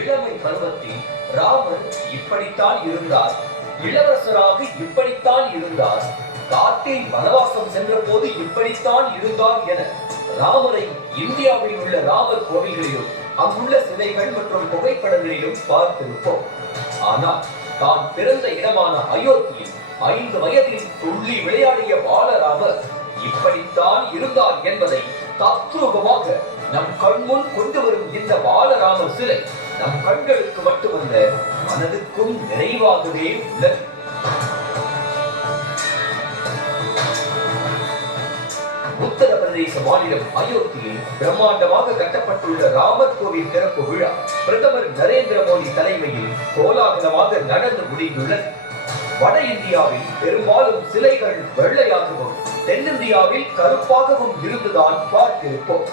இளமை பருவத்தில் ராமர் இப்படித்தான் இருந்தார், இளவரசராக இப்படித்தான் இருந்தார், காட்டில் வனவாசம் சென்ற போது இப்படித்தான் இருந்தார் என ராமரை இந்தியாவில் உள்ள ராமர் கோவில்களிலும் அங்குள்ள சிலைகள் மற்றும் புகைப்படங்களிலும் பார்த்திருப்போம். ஆனால் தான் பிறந்த இடமான அயோத்தியில் 5 வயதில் துள்ளி விளையாடிய பாலராமர் இப்படித்தான் இருந்தார் என்பதை தத்ரூபமாக நம் கண்முன் கொண்டு வரும் இந்த பாலராமர் சிலை நம் கண்களுக்கு மட்டுமல்ல, மனதுக்கும் நிறைவாகவே உள்ளது. உத்தரப்பிரதேச மாநிலம் அயோத்தியில் பிரம்மாண்டமாக கட்டப்பட்டுள்ள ராமர் கோவில் திறப்பு விழா பிரதமர் நரேந்திர மோடி தலைமையில் கோலாகலமாக நடந்து முடிந்துள்ளது. வட இந்தியாவில் பெரும்பாலும் சிலைகள் வெள்ளையாகவும் தென்னிந்தியாவில் கருப்பாகவும் இருந்துதான் பார்த்திருப்போம்.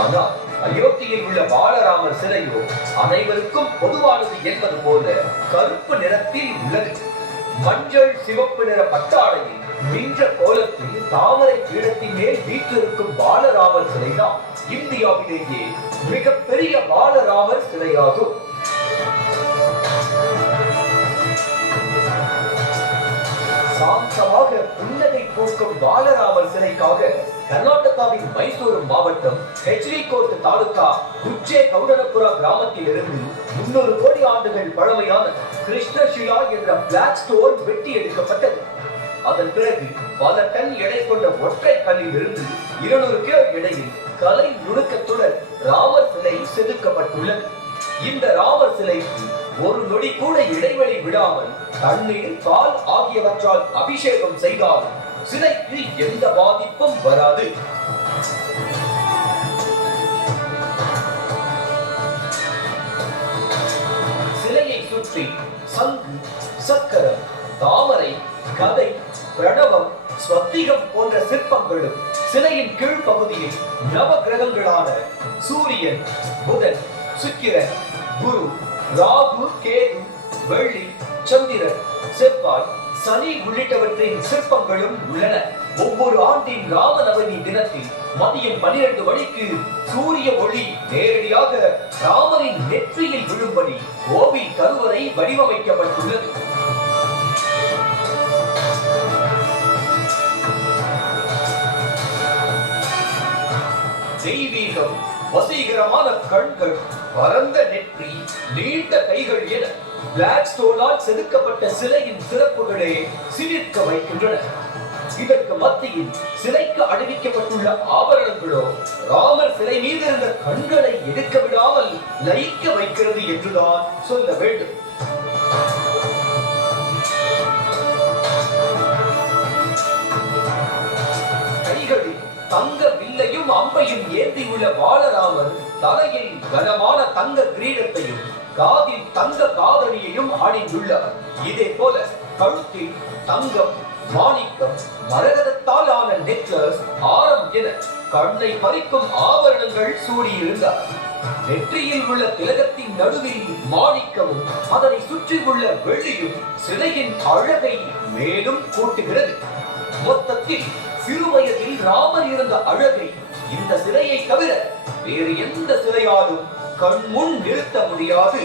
ஆனால் அயோத்தியில் உள்ள பாலராமர் சிலையோ அனைவருக்கும் பொதுவானது என்பது போல கருப்பு நிறத்தில் உள்ளது. மஞ்சள் சிவப்பு நிற பட்டாடையில் நின்ற கோலத்தில் தாமரை பீடத்தின் மேல் வீற்றிருக்கும் பாலராமர் சிலைதான் இந்தியாவிலேயே மிகப்பெரிய பாலராமர் சிலையாகும். சாந்தமாக புன்னகை பூக்கும் பாலராமர் சிலைக்காக கர்நாடகாவின் மைசூரு மாவட்டம் ஹெச்ரிகோட் தாலுகா குச்சே கவுடனபுரா கிராமத்தில் இருந்து 300 கோடி ஆண்டுகள் பழமையான கிருஷ்ணஷிலா என்ற பிளாக் ஸ்டோன் வெட்டி எடுக்கப்பட்டது. அதன் பிறகு பல டன் எடை கொண்ட ஒற்றை கல்லில் இருந்து 200 கிலோ எடையில் கலை நுணுக்கத்துடன் ராமர் சிலை செதுக்கப்பட்டுள்ளது. இந்த ராமர் சிலைக்கு ஒரு நொடி கூட இடைவெளி விடாமல் தண்ணீர், பால் ஆகியவற்றால் அபிஷேகம் செய்தால் சிலைக்கு எந்த பாதிப்பும் வராது. சிலையை சுற்றி சங்கு, சக்கரம், தாமரை, கதை, பிரணவம், ஸ்வத்திகம் போன்ற சிற்பங்களும் சிலையின் கீழ் பகுதியில் நவ கிரகங்களான சூரியன், புதன், சுக்கிரன், குரு, ராகு, கேது, வெள்ளி, சந்திரன், செவ்வாய், சனி உள்ளிட்டவற்றின் சிற்பங்களும் உள்ளன. ஒவ்வொரு ஆண்டின் ராமநவமி தினத்தில் மதியம் 12 மணிக்கு சூரிய ஒளி நேரடியாக ராமரின் நெற்றியில் விழும்படி கோவில் கருவறை வடிவமைக்கப்பட்டுள்ளது. தெய்வீகம், வசீகரமான கண்கள், பரந்த நெற்றி, நீண்ட கைகள் என பிளாக் ஸ்டோனால் செதுக்கப்பட்ட சிலையின் சிறப்புகளே சிலிர்க்க வைக்கின்றன. இதற்கு மத்தியில் சிலைக்கு அணிவிக்கப்பட்டுள்ள ஆபரணங்களோ ராமர் சிலை மீது இருந்த கண்களை எடுக்க விடாமல் லயிக்க வைக்கிறது என்றுதான் சொல்ல வேண்டும். கைகளில் தங்க வில்லையும் அம்பையும் ஏந்தியுள்ள பாலராமர் தலையில் கனமான தங்க கிரீடத்தையும் காதில் தங்க காதணியையும் அணிந்துள்ளார். இதே போல கழுத்தில் தங்கம், மாணிக்கம், மரகதத்தால் ஆன நெக்லஸ், ஆரம் என கண்ணை பறிக்கும் ஆபரணங்கள் சூடியிருந்தார். நெற்றியில் உள்ள திலகத்தின் நடுவில் மாணிக்கமும் அதனை சுற்றி உள்ள வெள்ளியும் சிலையின் அழகை மேலும் கூட்டுகிறது. மொத்தத்தில் சிறுவயதில் ராமர் இருந்த அழகை இந்த சிலையை தவிர வேறு எந்த சிலையாலும் கண்முன் நிறுத்த முடியாது.